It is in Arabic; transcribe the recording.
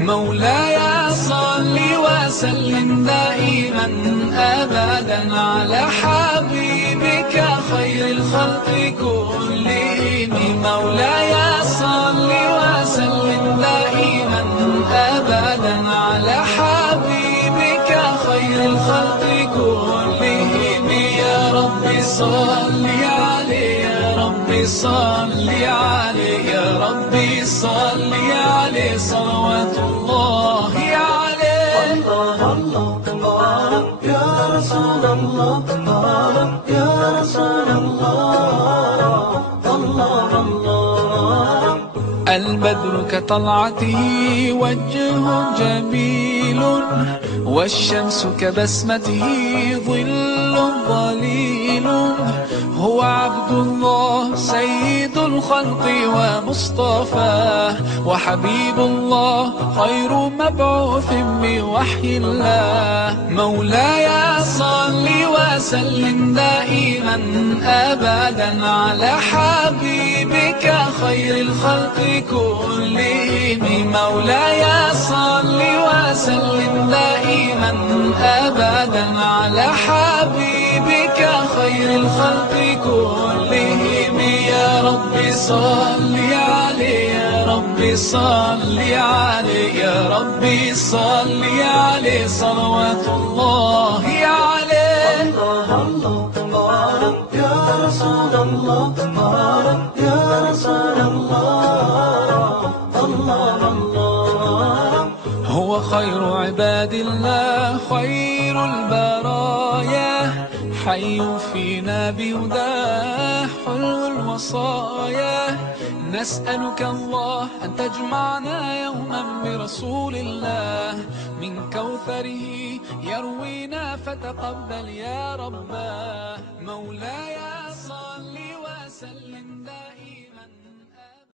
مولاي صل وسلم دائما أبدا على حبيبك خير الخلق كلهم. مولاي صل وسلم دائما أبدا على حبيبك خير الخلق كلهم. يا رب صل عليه، يا رب صل عليه، يا رب صل عليه صلوات الله عليه. الله الله الله يا رسول الله، يا رسول الله، الله الله. البدر كطلعته وجه جميل، والشمس كبسمته ظل ظليل. هو عبد الله سيد الخلق ومصطفاه، وحبيب الله خير مبعوث بوحي الله. مولاي صل وسلم دائما أبدا على حبيبك خير الخلق كلهم. مولاي صل وسلم دائما أبدا على حبيبك خير الخلق كلهم. يا رب صل عليه، يا رب صل عليه، يا رب صل عليه صلوات الله عليه. الله الله الله يا رسول الله، يا رسول الله، الله الله. هو خير عباد الله خير البرايا، حي فينا بهداه حلو الوصايا. نسألك الله أن تجمعنا يوما برسول الله، من كوثره يروينا فتقبل يا رباه. مولاي صل وسلم دائما